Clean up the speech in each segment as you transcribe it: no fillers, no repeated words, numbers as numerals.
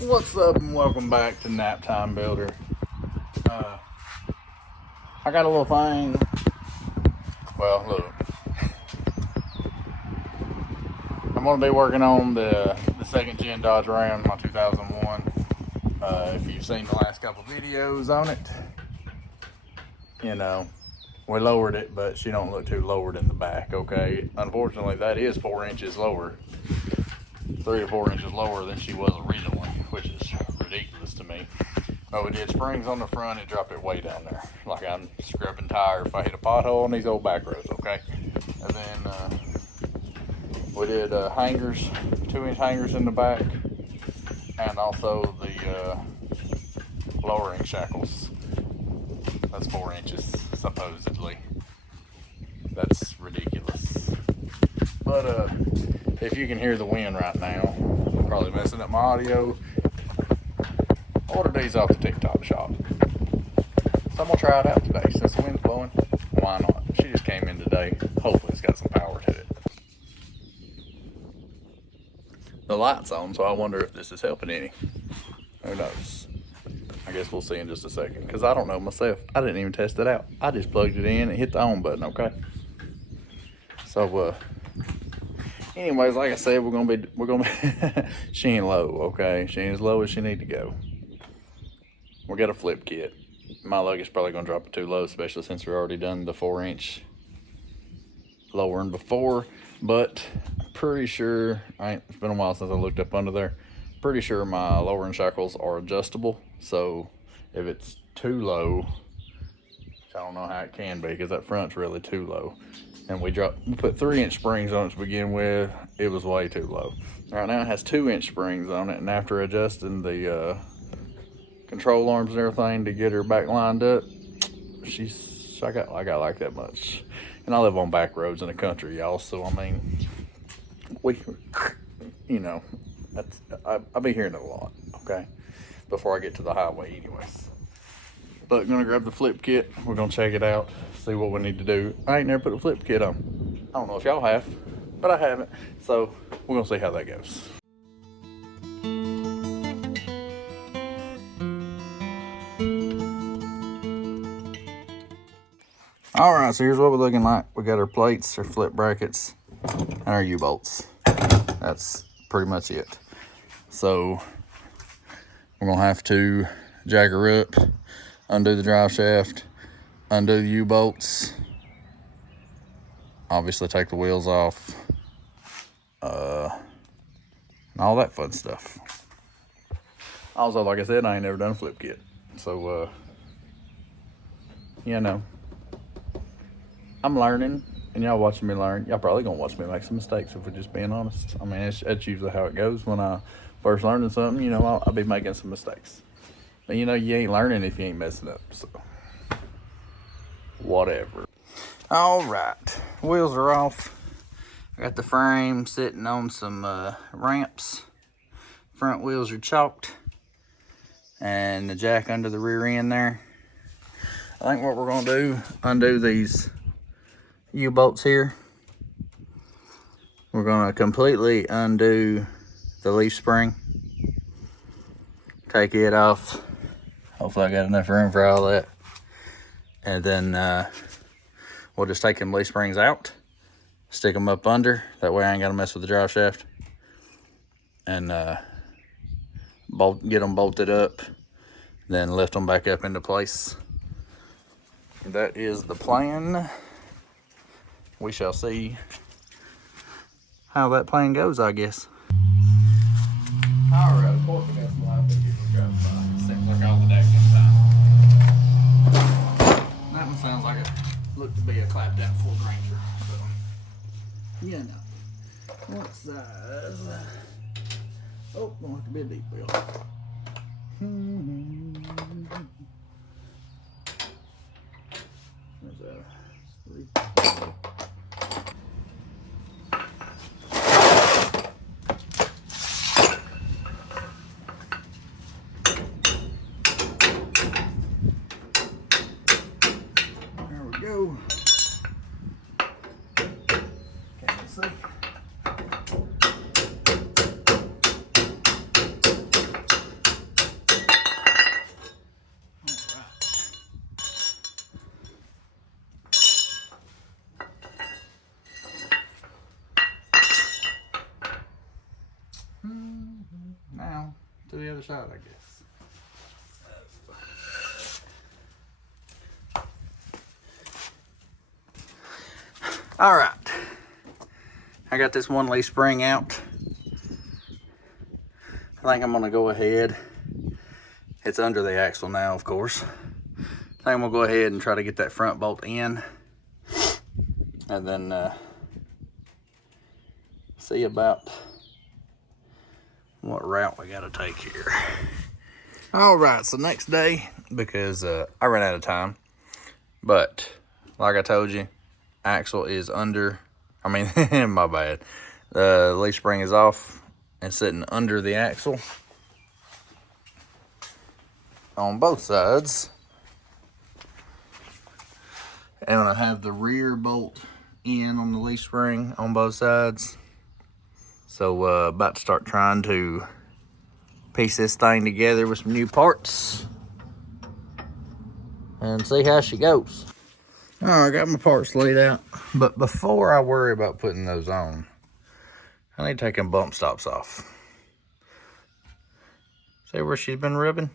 What's up and welcome back to Nap Time Builder. I got a little thing. Well, look, I'm going to be working on the second gen Dodge Ram, my 2001. If you've seen the last couple videos on it, you know, we lowered it, but she don't look too lowered in the back, okay? Unfortunately, that is 4 inches lower, 3 or 4 inches lower than she was originally, which is ridiculous to me. But we did springs on the front, it dropped it way down there. Like I'm scrubbing tire if I hit a pothole on these old back roads, okay? And then we did hangers, 2-inch hangers in the back, and also the lowering shackles. That's 4 inches, supposedly. That's ridiculous. But if you can hear the wind right now, probably messing up my audio. Ordered these off the TikTok shop. So I'm gonna try it out today since the wind's blowing. Why not? She just came in today. Hopefully it's got some power to it. The light's on, so I wonder if this is helping any. Who knows? I guess we'll see in just a second. Because I don't know myself. I didn't even test it out. I just plugged it in and hit the on button, okay? So anyways, like I said, we're gonna be she ain't low, okay? She ain't as low as she need to go. We got a flip kit. My luggage probably gonna drop it too low, especially since we've already done the 4-inch lowering before. But I'm pretty sure, it's been a while since I looked up under there. Pretty sure my lowering shackles are adjustable. So if it's too low, which I don't know how it can be because that front's really too low. And we put 3-inch springs on it to begin with. It was way too low. Right now it has 2-inch springs on it, and after adjusting the control arms and everything to get her back lined up, I got like that much. And I live on back roads in the country, y'all, so I mean, I'll be hearing it a lot, okay, before I get to the highway anyways. But I'm gonna grab the flip kit, we're gonna check it out, see what we need to do. I ain't never put a flip kit on. I don't know if y'all have, but I haven't, so we're gonna see how that goes. All right, so here's what we're looking like. We got our plates, our flip brackets, and our U-bolts. That's pretty much it. So we're gonna have to jack her up, undo the drive shaft, undo the U-bolts, obviously take the wheels off, and all that fun stuff. Also, like I said, I ain't never done a flip kit. So, I'm learning, and y'all watching me learn. Y'all probably gonna watch me make some mistakes if we're just being honest. I mean, that's usually how it goes. When I first learning something, I'll be making some mistakes. But you ain't learning if you ain't messing up, so whatever. All right, wheels are off. I got the frame sitting on some ramps. Front wheels are chalked, and the jack under the rear end there. I think what we're gonna do, undo these U-bolts here. We're gonna completely undo the leaf spring, take it off. Hopefully I got enough room for all that. And then we'll just take them leaf springs out, stick them up under. That way I ain't gotta mess with the drive shaft. And get them bolted up, then lift them back up into place. That is the plan. We shall see how that plan goes, I guess. All right, of course we got some live videos driving by. Seems like all the day comes out. That one sounds like it looked to be a clapped out Ford Ranger. So, what size? Oh, gonna have to be a deep wheel. There's a 3. There we go. Can't see. to the other side, I guess. All right, I got this one leaf spring out. I think I'm gonna go ahead. It's under the axle now, of course. I think I'm gonna go ahead and try to get that front bolt in, and then see about what route we gotta take here. All right, so next day, because I ran out of time, but like I told you, axle is under, I mean, my bad. The leaf spring is off and sitting under the axle on both sides. And I have the rear bolt in on the leaf spring on both sides. So about to start trying to piece this thing together with some new parts and see how she goes. All right, I got my parts laid out, but before I worry about putting those on, I need to take them bump stops off. See where she's been rubbing?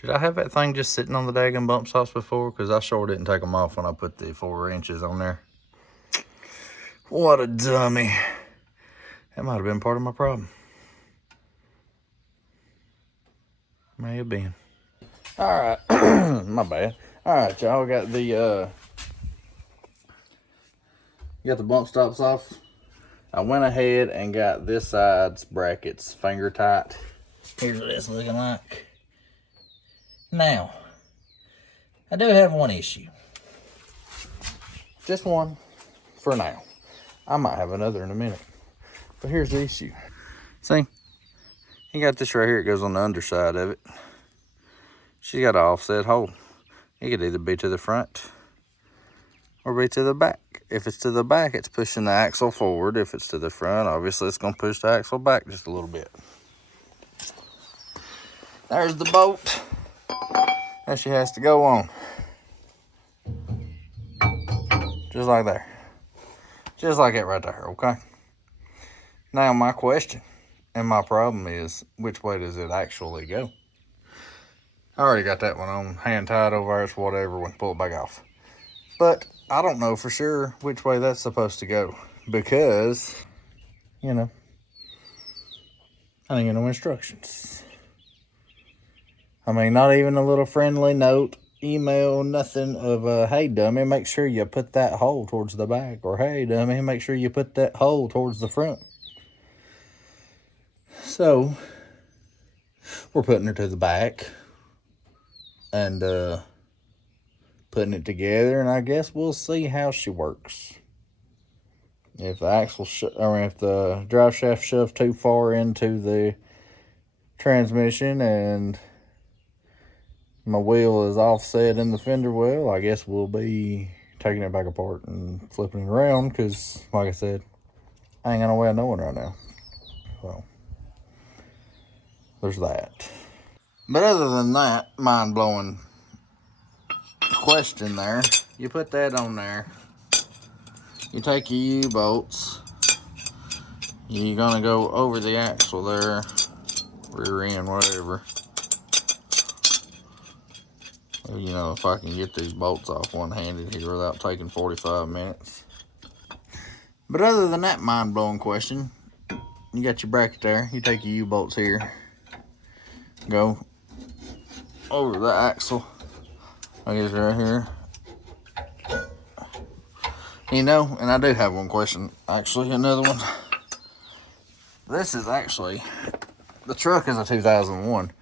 Did I have that thing just sitting on the daggum bump stops before? Because I sure didn't take them off when I put the 4 inches on there. What a dummy. That might have been part of my problem. May have been. All right, my bad. All right, y'all, got the bump stops off. I went ahead and got this side's brackets finger tight. Here's what it's looking like. Now, I do have one issue. Just one for now. I might have another in a minute. But here's the issue. See, you got this right here. It goes on the underside of it. She's got an offset hole. It could either be to the front or be to the back. If it's to the back, it's pushing the axle forward. If it's to the front, obviously it's going to push the axle back just a little bit. There's the bolt that she has to go on. Just like there. Just like that right there, okay? Now my question and my problem is, which way does it actually go? I already got that one on, hand tied over there, it's whatever, we can pull it back off. But I don't know for sure which way that's supposed to go because, you know, I didn't get no instructions. I mean, not even a little friendly note, email, nothing of, hey, dummy, make sure you put that hole towards the back. Or, hey, dummy, make sure you put that hole towards the front. So, we're putting her to the back and putting it together, and I guess we'll see how she works. If the axle, if the drive shaft shoved too far into the transmission and my wheel is offset in the fender well, I guess we'll be taking it back apart and flipping it around because, like I said, I ain't got no way of knowing right now. So, there's that. But other than that mind-blowing question there, you put that on there. You take your U-bolts. You're going to go over the axle there, rear end, whatever. You know, if I can get these bolts off one-handed here without taking 45 minutes. But other than that mind-blowing question, you got your bracket there. You take your U-bolts here. Go over the axle. I guess right here. You know, and I do have one question. Actually, another one. This is actually, the truck is a 2001.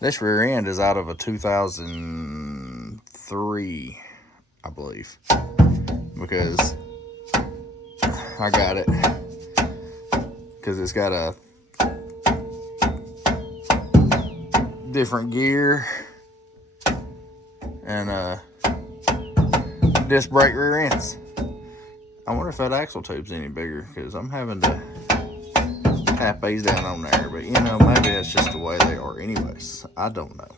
This rear end is out of a 2003, I believe. Because I got it. Because it's got a different gear and disc brake rear ends. I wonder if that axle tube's any bigger because I'm having to tap these down on there, but you know, maybe that's just the way they are anyways. I don't know.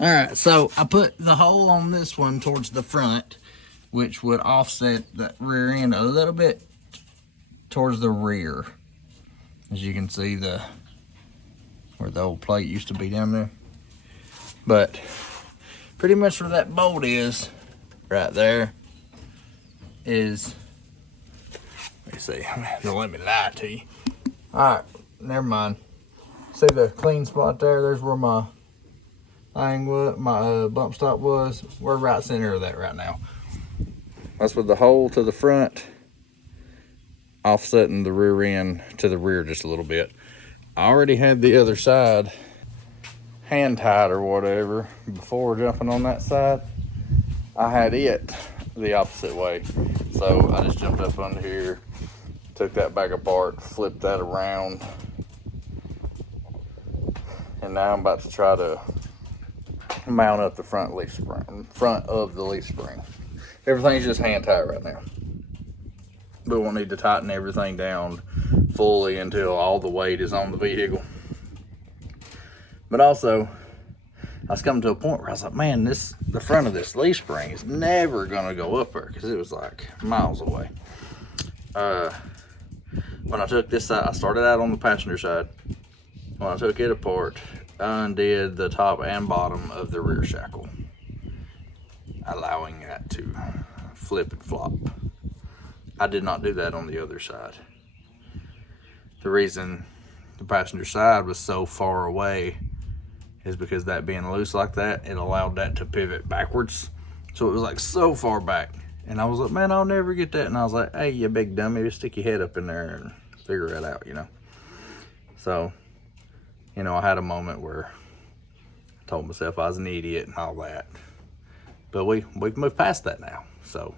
All right, so I put the hole on this one towards the front, which would offset that rear end a little bit towards the rear. As you can see, where the old plate used to be down there. But pretty much where that bolt is, right there, is, let me see, don't let me lie to you. All right, never mind. See the clean spot there? There's where my thing was, my bump stop was. We're right center of that right now. That's with the hole to the front, offsetting the rear end to the rear just a little bit. I already had the other side hand tied or whatever before jumping on that side. I had it the opposite way, so I just jumped up under here, took that back apart, flipped that around, and now I'm about to try to mount up the front leaf spring, front of the leaf spring. Everything's just hand tied right now, but we'll need to tighten everything down fully until all the weight is on the vehicle. But also, I was coming to a point where I was like, man, the front of this leaf spring is never gonna go up there, because it was like miles away. When I took this side, I started out on the passenger side. When I took it apart, I undid the top and bottom of the rear shackle, allowing that to flip and flop. I did not do that on the other side. The reason the passenger side was so far away is because that being loose like that, it allowed that to pivot backwards. So it was like so far back. And I was like, man, I'll never get that. And I was like, hey, you big dummy, just stick your head up in there and figure it out, you know? So, you know, I had a moment where I told myself I was an idiot and all that. But we've moved past that now. So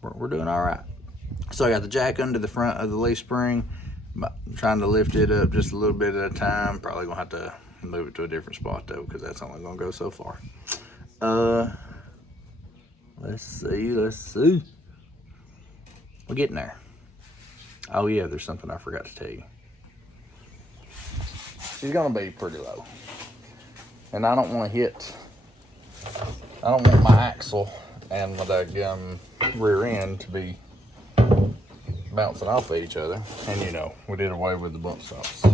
we're doing all right. So I got the jack under the front of the leaf spring. I'm trying to lift it up just a little bit at a time. Probably gonna have to move it to a different spot though, because that's only gonna go so far. Let's see. We're getting there. Oh yeah, there's something I forgot to tell you. She's gonna be pretty low. And I don't want my axle and my rear end to be bouncing off of each other. And you know, we did away with the bump stops.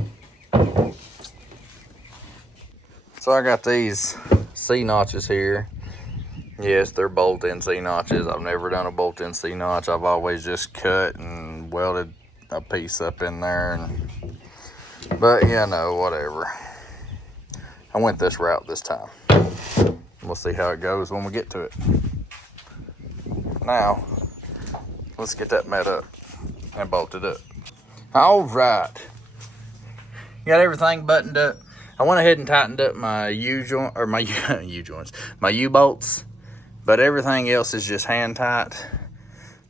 So I got these C-notches here. Yes, they're bolt-in C-notches. I've never done a bolt-in C-notch. I've always just cut and welded a piece up in there. But you know, whatever. I went this route this time. We'll see how it goes when we get to it. Now, let's get that met up and bolted up. All right. Got everything buttoned up. I went ahead and tightened up my U-joint, or my U-joints, my U-bolts, but everything else is just hand tight.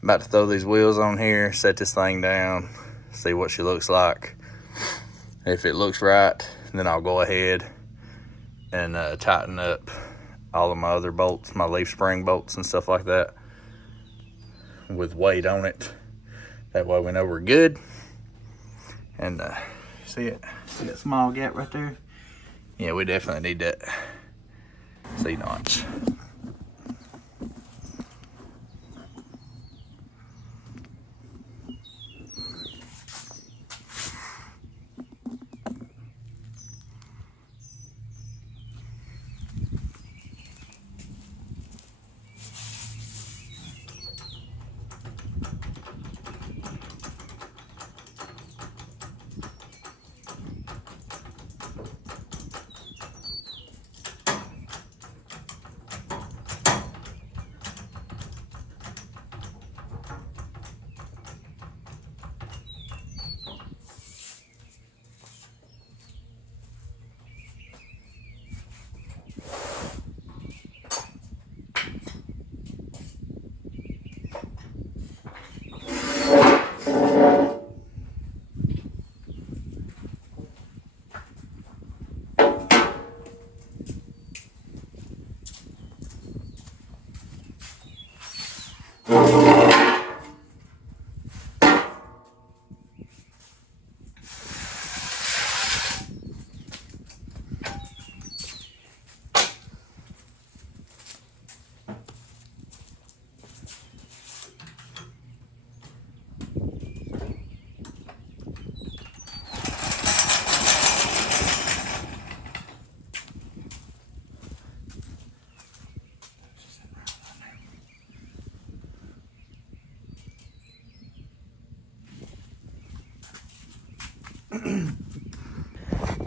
I'm about to throw these wheels on here, set this thing down, see what she looks like. If it looks right, then I'll go ahead and tighten up all of my other bolts, my leaf spring bolts and stuff like that, with weight on it. That way we know we're good. And see it? See that small gap right there? Yeah, we definitely need that C-notch.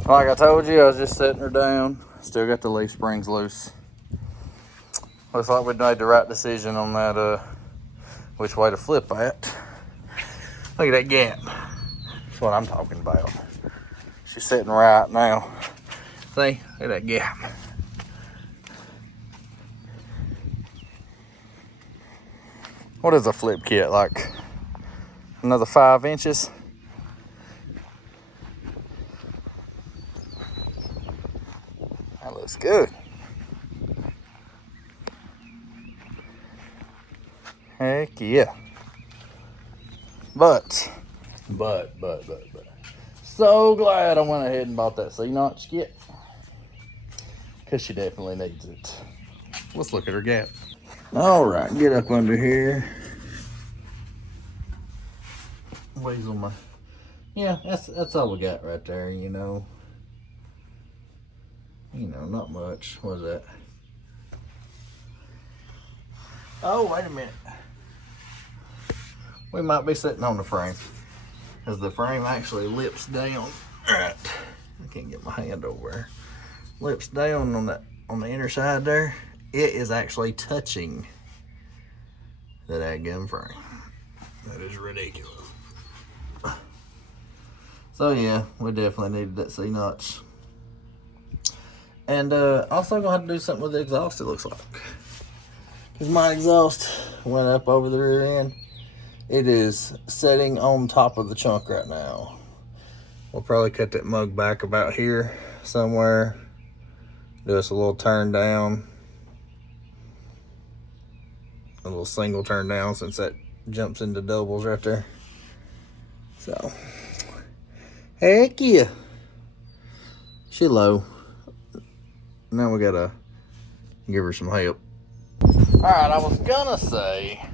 Like I told you, I was just setting her down. Still got the leaf springs loose. Looks like we made the right decision on that, which way to flip at. Look at that gap. That's what I'm talking about. She's sitting right now. See, look at that gap. What is a flip kit, like another 5 inches? That looks good. Heck yeah. But. So glad I went ahead and bought that C-notch kit. Because she definitely needs it. Let's look at her gap. All right, get up under here. Weasel my. Yeah, that's all we got right there, you know. You know, not much. What is that? Oh, wait a minute. We might be sitting on the frame. Because the frame actually lips down. Alright. I can't get my hand over there. Lips down on the inner side there. It is actually touching the dadgum frame. That is ridiculous. So yeah, we definitely needed that C-notch. And also gonna have to do something with the exhaust, it looks like. Because my exhaust went up over the rear end. It is sitting on top of the chunk right now. We'll probably cut that mug back about here somewhere. Do us a little turn down. A little single turn down since that jumps into doubles right there. So, heck yeah. She low. Now we gotta give her some help. Alright, I was gonna say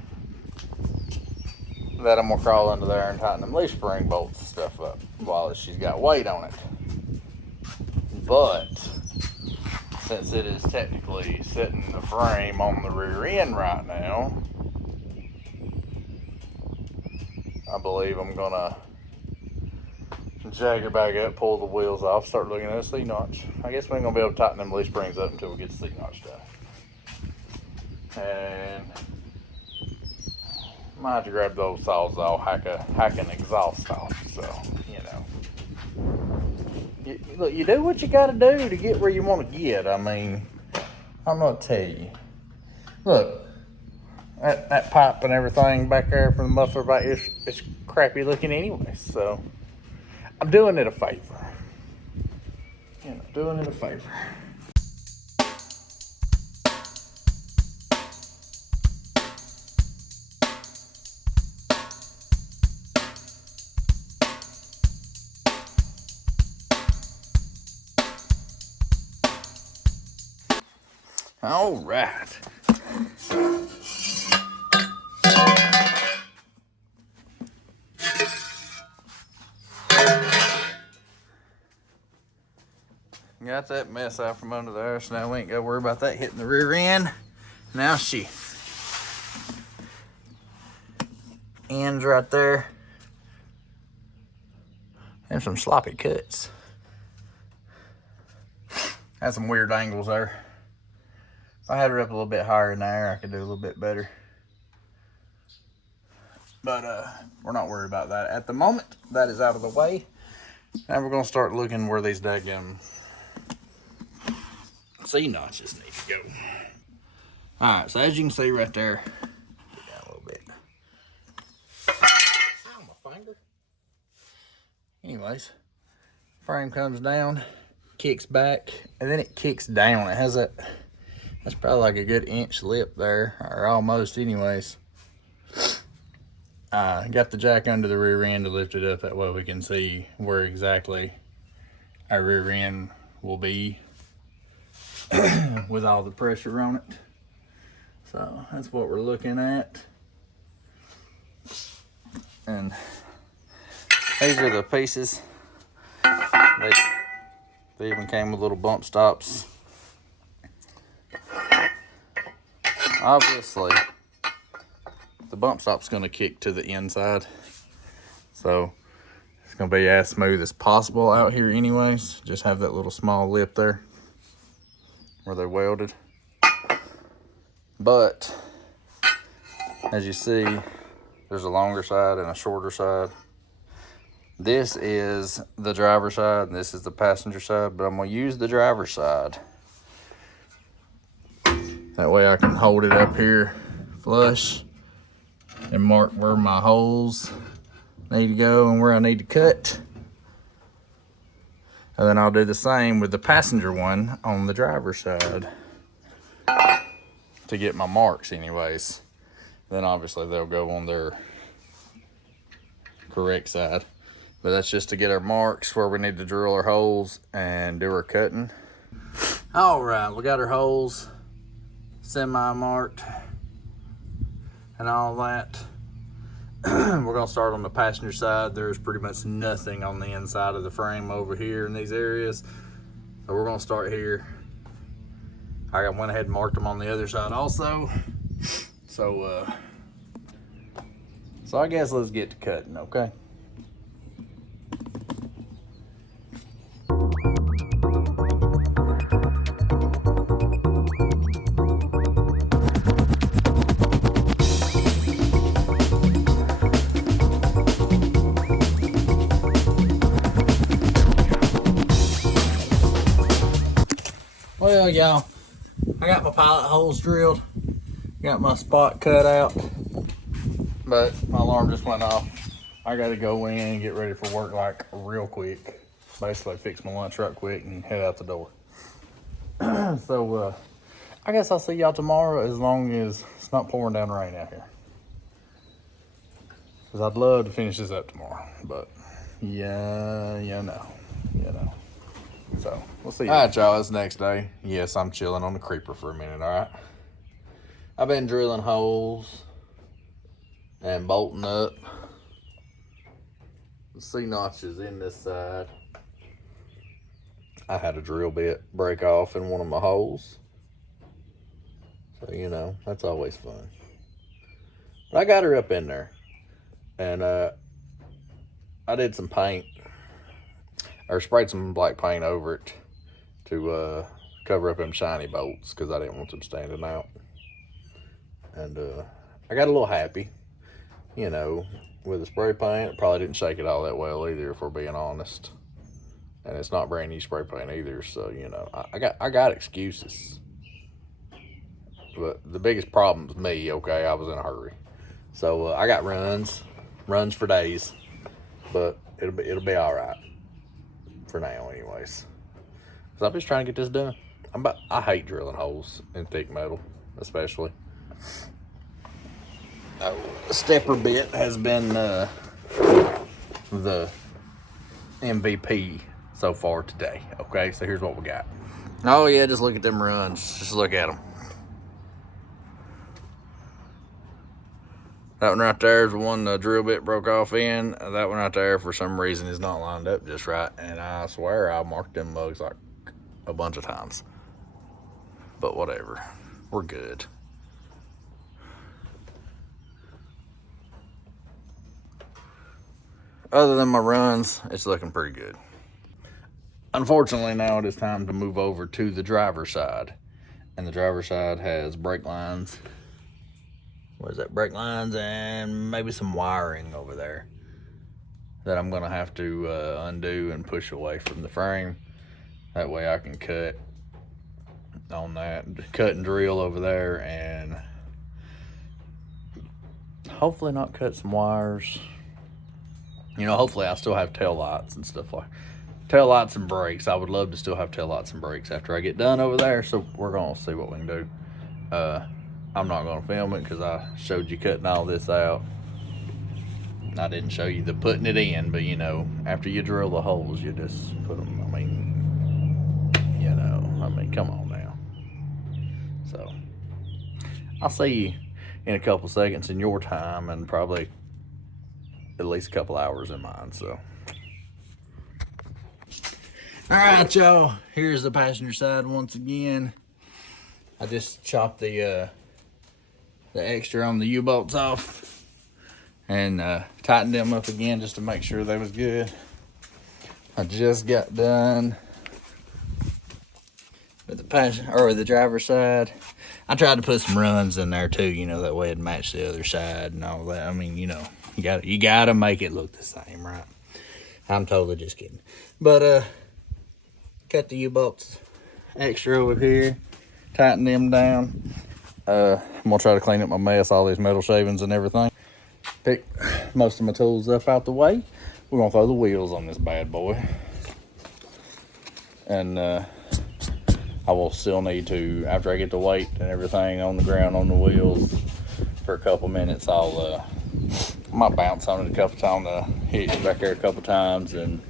that I'm gonna crawl under there and tighten them leaf spring bolts and stuff up while she's got weight on it. But since it is technically setting the frame on the rear end right now, I believe I'm gonna jag her back up, pull the wheels off, start looking at a C-notch. I guess we ain't gonna be able to tighten them leaf springs up until we get the C-notch done. And might have to grab those saws off, hack an exhaust off, so, you know. Look, you do what you gotta do to get where you wanna get. I mean, I'm gonna tell you. Look, that pipe and everything back there from the muffler back, it's crappy looking anyway, so I'm doing it a favor. You know, doing it a favor. All right. Got that mess out from under there, so now we ain't got to worry about that hitting the rear end. Now she ends right there. And some sloppy cuts. Had some weird angles there. If I had her up a little bit higher in there, I could do a little bit better. But we're not worried about that at the moment. That is out of the way. Now we're gonna start looking where these daggum C-notches need to go. All right, so as you can see right there, get down a little bit. Ow, my finger. Anyways, frame comes down, kicks back, and then it kicks down. It has that's probably like a good inch lip there, or almost anyways. Got the jack under the rear end to lift it up, that way we can see where exactly our rear end will be with all the pressure on it. So that's what we're looking at. And these are the pieces. They even came with little bump stops. Obviously, the bump stop's gonna kick to the inside. So gonna be as smooth as possible out here anyways. Just have that little small lip there where they're welded. But as you see, there's a longer side and a shorter side. This is the driver's side and this is the passenger side, but I'm gonna use the driver's side. That way I can hold it up here flush and mark where my holes need to go and where I need to cut. And then I'll do the same with the passenger one on the driver's side to get my marks anyways. Then obviously they'll go on their correct side. But that's just to get our marks where we need to drill our holes and do our cutting. All right, we got our holes semi-marked and all that. We're gonna start on the passenger side. There's pretty much nothing on the inside of the frame over here in these areas. So we're gonna start here. I went ahead and marked them on the other side also. So I guess let's get to cutting, okay? Well, y'all, I got my pilot holes drilled, got my spot cut out, but my alarm just went off. I gotta go in and get ready for work like real quick. Basically fix my lunch right quick and head out the door. So I guess I'll see y'all tomorrow as long as it's not pouring down rain out here. Cause I'd love to finish this up tomorrow, but yeah, you know. So we'll see. All right, y'all, it's the next day. Yes, I'm chilling on the creeper for a minute, all right? I've been drilling holes and bolting up the C-notches in this side. I had a drill bit break off in one of my holes. So, you know, that's always fun. But I got her up in there. And I did some paint, or sprayed some black paint over it to cover up them shiny bolts because I didn't want them standing out. And I got a little happy, you know, with the spray paint. It probably didn't shake it all that well either, if we're being honest. And it's not brand new spray paint either, so you know, I got excuses. But the biggest problem is me. Okay, I was in a hurry, so I got runs for days, but it'll be all right for now, anyways. Cause I'm just trying to get this done. I hate drilling holes in thick metal, especially. The stepper bit has been the MVP so far today. Okay, so here's what we got. Oh yeah, just look at them runs. Just look at them. That one right there is the one the drill bit broke off in. That one right there, for some reason, is not lined up just right. And I swear I marked them mugs like a bunch of times. But whatever, we're good. Other than my runs, it's looking pretty good. Unfortunately, now it is time to move over to the driver's side. And the driver's side has brake lines. What is that? Brake lines and maybe some wiring over there that I'm gonna have to undo and push away from the frame. That way I can cut on that, cut and drill over there, and hopefully not cut some wires. You know, hopefully I still have tail lights and stuff like tail lights and brakes. I would love to still have tail lights and brakes after I get done over there. So we're gonna see what we can do. I'm not gonna film it because I showed you cutting all this out. I didn't show you the putting it in, but you know, after you drill the holes, you just put them. I mean, you know, come on now. So I'll see you in a couple seconds in your time, and probably at least a couple hours in mine. So, all right, y'all. Here's the passenger side once again. I just chopped the extra on the U-bolts off and tightened them up again just to make sure they was good. I just got done with the passenger or the driver's side. I tried to put some runs in there too, you know, that way it'd match the other side and all that. I mean, you know, you gotta make it look the same, right? I'm totally just kidding. But cut the U-bolts extra over here, tighten them down. I'm gonna try to clean up my mess, all these metal shavings and everything. Pick most of my tools up out the way. We're gonna throw the wheels on this bad boy. And I will still need to, after I get the weight and everything on the ground on the wheels for a couple minutes, I might bounce on it a couple times, the hitch back there a couple times, and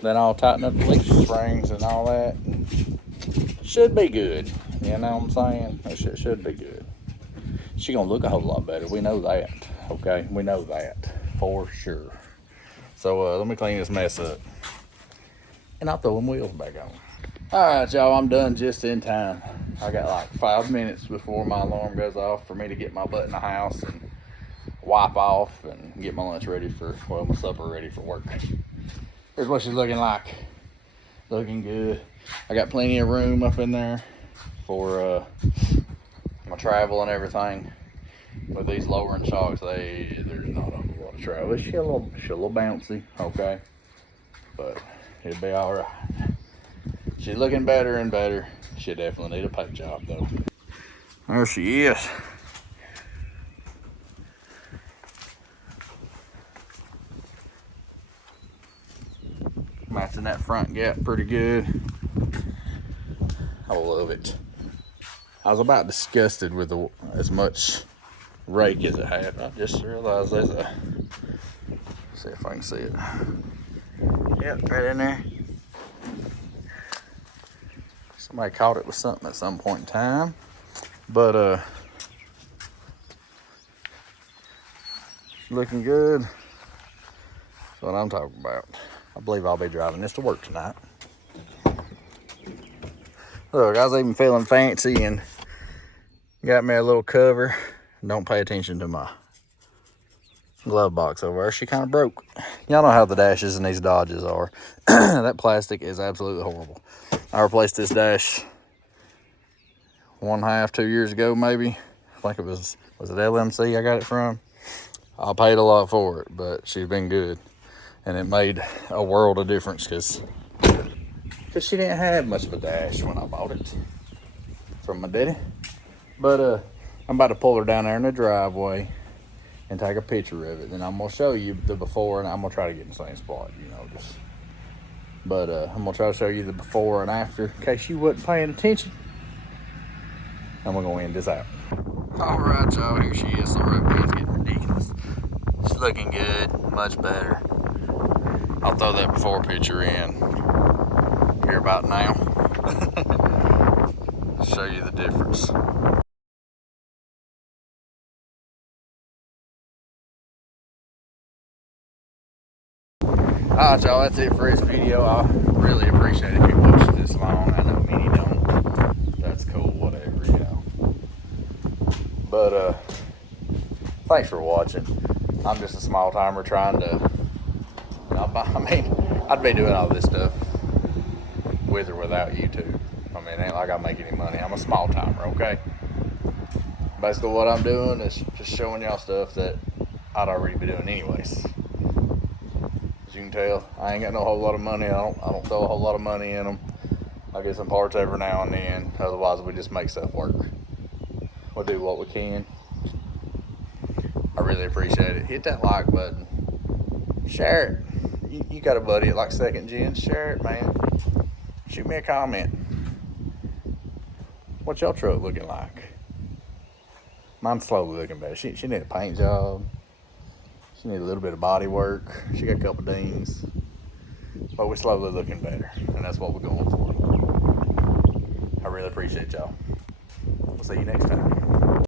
then I'll tighten up the leaf springs and all that. And should be good, you know what I'm saying? It should be good. She's gonna look a whole lot better. We know that, okay? We know that for sure. So let me clean this mess up, and I'll throw them wheels back on. All right, y'all, I'm done just in time. I got like 5 minutes before my alarm goes off for me to get my butt in the house and wipe off and get my lunch ready for, well, my supper ready for work. Here's what she's looking like. Looking good. I got plenty of room up in there for my travel and everything. With these lowering shocks, there's not a whole lot of travel. She's a little bouncy, okay? But it'll be all right. She's looking better and better. She definitely need a paint job though. There she is. Matching that front gap pretty good. I love it. I was about disgusted with as much rake as it had. I just realized there's a, let's see if I can see it. Yep, right in there. Somebody caught it with something at some point in time. But looking good. That's what I'm talking about. I believe I'll be driving this to work tonight. Look, I was even feeling fancy and got me a little cover. Don't pay attention to my glove box over there. She kind of broke. Y'all know how the dashes in these Dodges are. That plastic is absolutely horrible. I replaced this dash 1.5, 2 years ago maybe. I think it was it LMC I got it from? I paid a lot for it, but she's been good. And it made a world of difference because she didn't have much of a dash when I bought it from my daddy. But I'm about to pull her down there in the driveway and take a picture of it. And I'm gonna show you the before, and I'm gonna try to get in the same spot, you know, just. But I'm gonna try to show you the before and after in case you wasn't paying attention. And we're gonna end this out. All right, y'all, here she is. The road man's getting ridiculous. She's looking good, much better. I'll throw that before picture in here about now. Show you the difference. Alright, y'all, that's it for this video. I really appreciate it if you watched this long. I know many don't. That's cool, whatever, you know. But thanks for watching. I'm just a small timer trying to, I mean, I'd be doing all this stuff with or without YouTube. I mean, it ain't like I make any money. I'm a small timer, okay? Basically what I'm doing is just showing y'all stuff that I'd already be doing anyways. As you can tell, I ain't got no whole lot of money. I don't throw a whole lot of money in them. I get some parts every now and then. Otherwise, we just make stuff work. We'll do what we can. I really appreciate it. Hit that like button. Share it. You got a buddy at like Second Gen. Share it, man. Shoot me a comment. What's your truck looking like? Mine's slowly looking better. She need a paint job. She need a little bit of body work. She got a couple dings. But we're slowly looking better. And that's what we're going for. I really appreciate y'all. We'll see you next time.